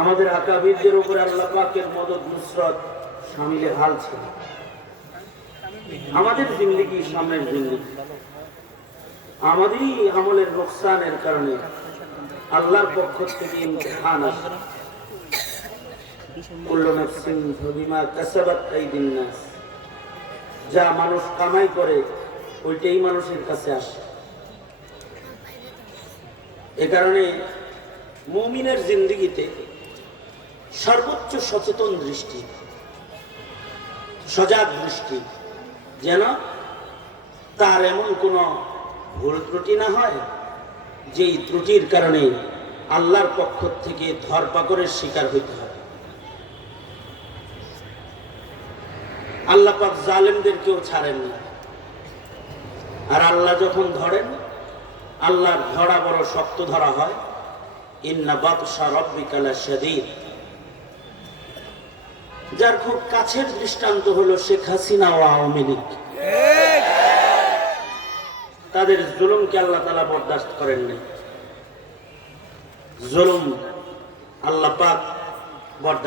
আমাদের আকাবিরদের উপরে আল্লাহ পাকের মদদ নুসরত শামিলে হাল ছিল। আমাদের জিন্দেগি সামনের জিন্দেগি, আমাদেরই আমলের নোকসানের কারণে আল্লাহর পক্ষ থেকে ইমতিহান আসে। কুল্লু নাফসিন বিমা কাসাবাত আইদিন নাস, যা মানুষ কামাই করে ওইটাই মানুষের কাছে আসে। এ কারণে মুমিনের জিন্দেগিতে সর্বোচ্চ সচেতন দৃষ্টি, সজাগ দৃষ্টি, যেন তার এমন কোন ভুল ত্রুটি না হয় যেই ত্রুটির কারণে আল্লাহর পক্ষ থেকে ধরপাকড়ের শিকার হইতে হয়। আল্লাহ পাক জালেমদেরকেও ছাড়েন না, আর আল্লাহ যখন ধরেন, আল্লাহর ধরা বড় শক্ত ধরা হয়। ইন্না বাতশা রাব্বিকা লাশাদীদ। যার খুব কাছের দৃষ্টান্ত হলো শেখ হাসিনা ও আওয়ামী লীগ। তাদের জুলুমকে আল্লাহ তাআলা বরদাস্ত করেন নাই। জুলুম আল্লাহ পাক বরদাস্ত